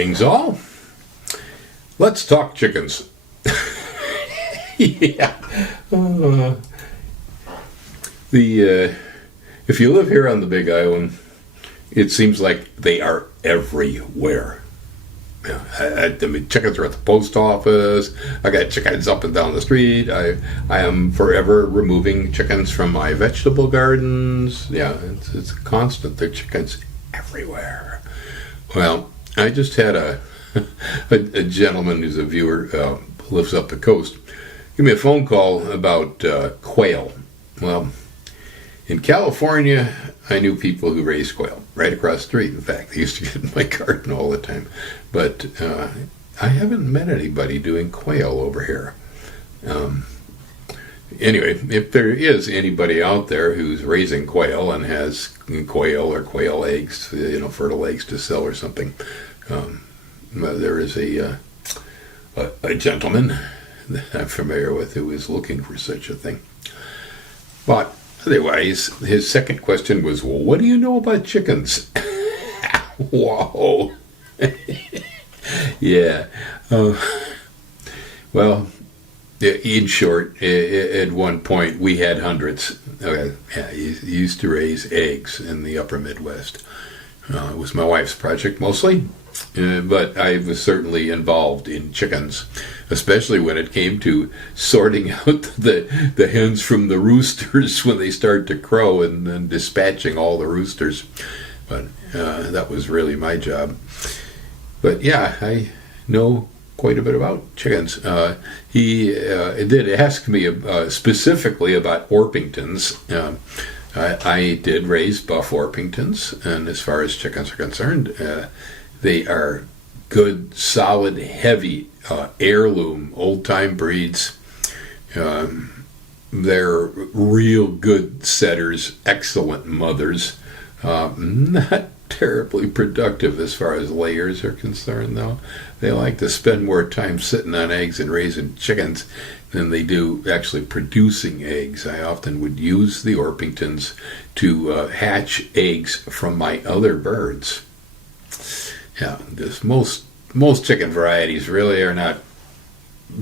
Greetings all. Let's talk chickens. Yeah. If you live here on the Big Island, it seems like they are everywhere. I mean, chickens are at the post office. I got chickens up and down the street. I am forever removing chickens from my vegetable gardens. Yeah, it's constant. There are chickens everywhere. Well, I just had a gentleman who's a viewer, who lives up the coast, give me a phone call about quail. Well, in California, I knew people who raised quail right across the street. In fact, they used to get in my garden all the time. But I haven't met anybody doing quail over here. Anyway, if there is anybody out there who's raising quail and has quail or quail eggs, fertile eggs to sell or something, there is a gentleman that I'm familiar with who is looking for such a thing. But otherwise, his second question was, well, what do you know about chickens? Whoa. Yeah. Well, in short, at one point we had hundreds. Okay, yeah, he used to raise eggs in the upper Midwest. It was my wife's project mostly, but I was certainly involved in chickens, especially when it came to sorting out the hens from the roosters when they start to crow and then dispatching all the roosters. But that was really my job. But yeah, I know quite a bit about chickens. He did ask me specifically about Orpingtons. I did raise buff Orpingtons, and as far as chickens are concerned, they are good, solid, heavy, heirloom, old-time breeds. They're real good setters, excellent mothers. Not terribly productive as far as layers are concerned, though. They like to spend more time sitting on eggs and raising chickens than they do actually producing eggs. I often would use the Orpingtons to hatch eggs from my other birds. Yeah, because most chicken varieties really are not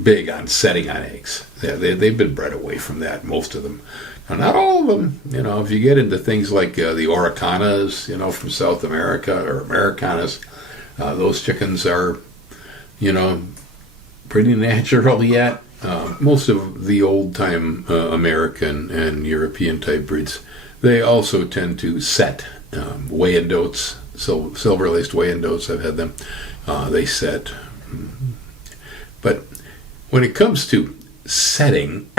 big on setting on eggs. They've been bred away from that, most of them. Now, not all of them. If you get into things like the Oricanas, from South America, or Americanas, those chickens are, pretty natural yet. Most of the old-time American and European type breeds, they also tend to set. Wyandottes, silver-laced Wyandottes, I've had them. They set. But when it comes to setting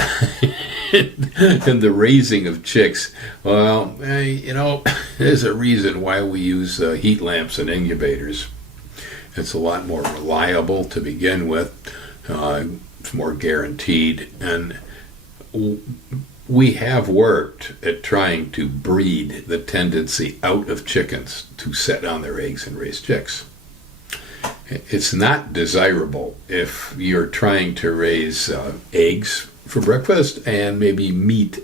and the raising of chicks, well, there's a reason why we use heat lamps and incubators. It's a lot more reliable to begin with. It's more guaranteed, and we have worked at trying to breed the tendency out of chickens to set on their eggs and raise chicks. It's not desirable if you're trying to raise eggs for breakfast and maybe meat.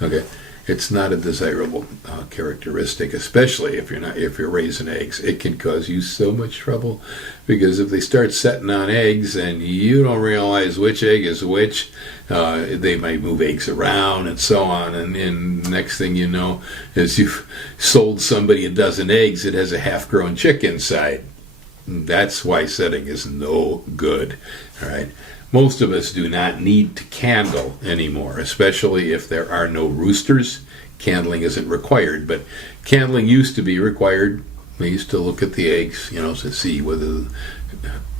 Okay, it's not a desirable characteristic, especially if you're raising eggs. It can cause you so much trouble, because if they start setting on eggs and you don't realize which egg is which, they might move eggs around and so on, and next thing you know, as you've sold somebody a dozen eggs, it has a half-grown chick inside. That's why setting is no good. All right. Most of us do not need to candle anymore, especially if there are no roosters. Candling isn't required, but candling used to be required. We used to look at the eggs, to see whether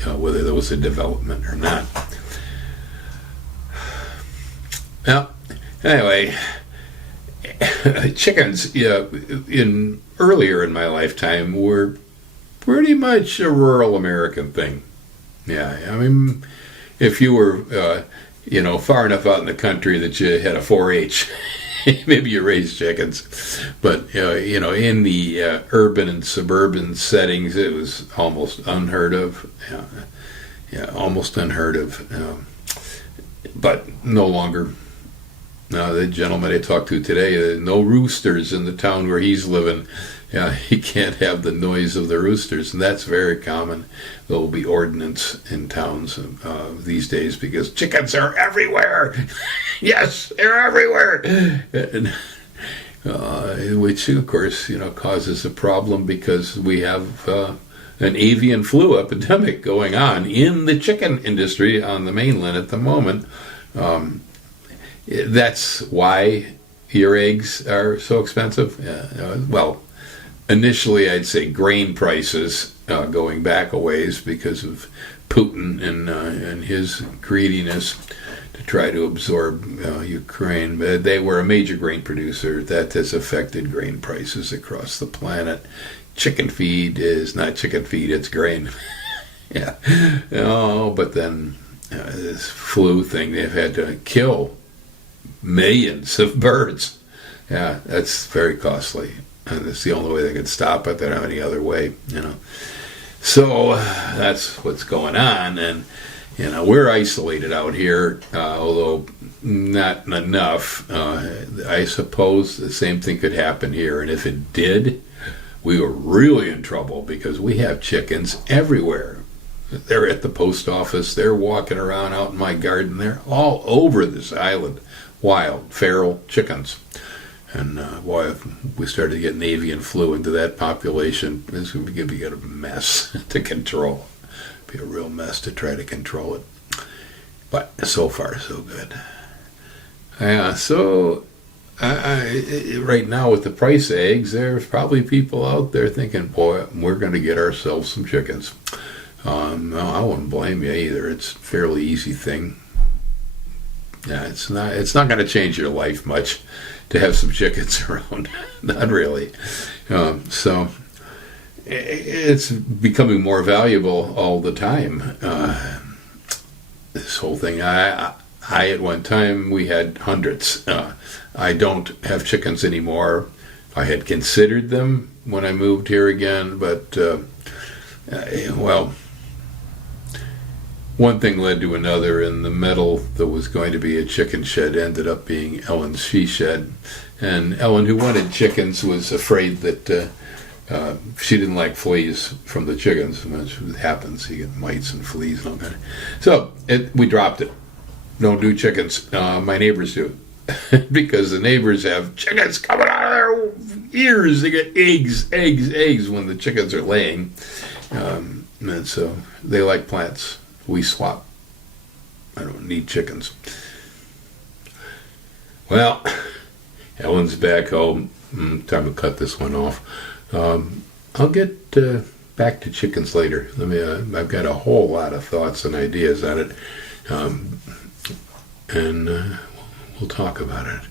there was a development or not. Well, anyway, chickens, earlier in my lifetime, were pretty much a rural American thing. Yeah, I mean, if you were, far enough out in the country that you had a 4-H, maybe you raised chickens. But, in the urban and suburban settings, it was almost unheard of. Yeah, almost unheard of. But no longer. The gentleman I talked to today, no roosters in the town where he's living. Yeah, he can't have the noise of the roosters, and that's very common. There will be ordinance in towns these days because chickens are everywhere. Yes, they're everywhere, and, which of course causes a problem because we have an avian flu epidemic going on in the chicken industry on the mainland at the moment. That's why your eggs are so expensive. Well, initially I'd say grain prices going back a ways because of Putin and his greediness to try to absorb Ukraine. But they were a major grain producer. That has affected grain prices across the planet. Chicken feed is not chicken feed, it's grain. Yeah. But then this flu thing, they've had to kill millions of birds. Yeah, that's very costly. And it's the only way they could stop it. They don't have any other way, So that's what's going on. And, we're isolated out here, although not enough. I suppose the same thing could happen here. And if it did, we were really in trouble because we have chickens everywhere. They're at the post office. They're walking around out in my garden. They're all over this island. Wild, feral chickens. And boy, if we started getting avian flu into that population, it's going to be a mess to control. Be a real mess to try to control it. But so far, so good. Yeah, so right now with the price of eggs, there's probably people out there thinking, boy, we're going to get ourselves some chickens. No, I wouldn't blame you either. It's a fairly easy thing. Yeah, it's not going to change your life much to have some chickens around. Not really. So it's becoming more valuable all the time. This whole thing. I at one time we had hundreds. I don't have chickens anymore. I had considered them when I moved here again, but well, one thing led to another, and the metal that was going to be a chicken shed ended up being Ellen's she shed. And Ellen, who wanted chickens, was afraid that she didn't like fleas from the chickens, which happens. You get mites and fleas and all that. So we dropped it. Don't do chickens. My neighbors do. Because the neighbors have chickens coming out of their ears. They get eggs when the chickens are laying. And so they like plants. We swap. I don't need chickens. Well, Ellen's back home. Time to cut this one off. I'll get back to chickens later. I've got a whole lot of thoughts and ideas on it. And we'll talk about it.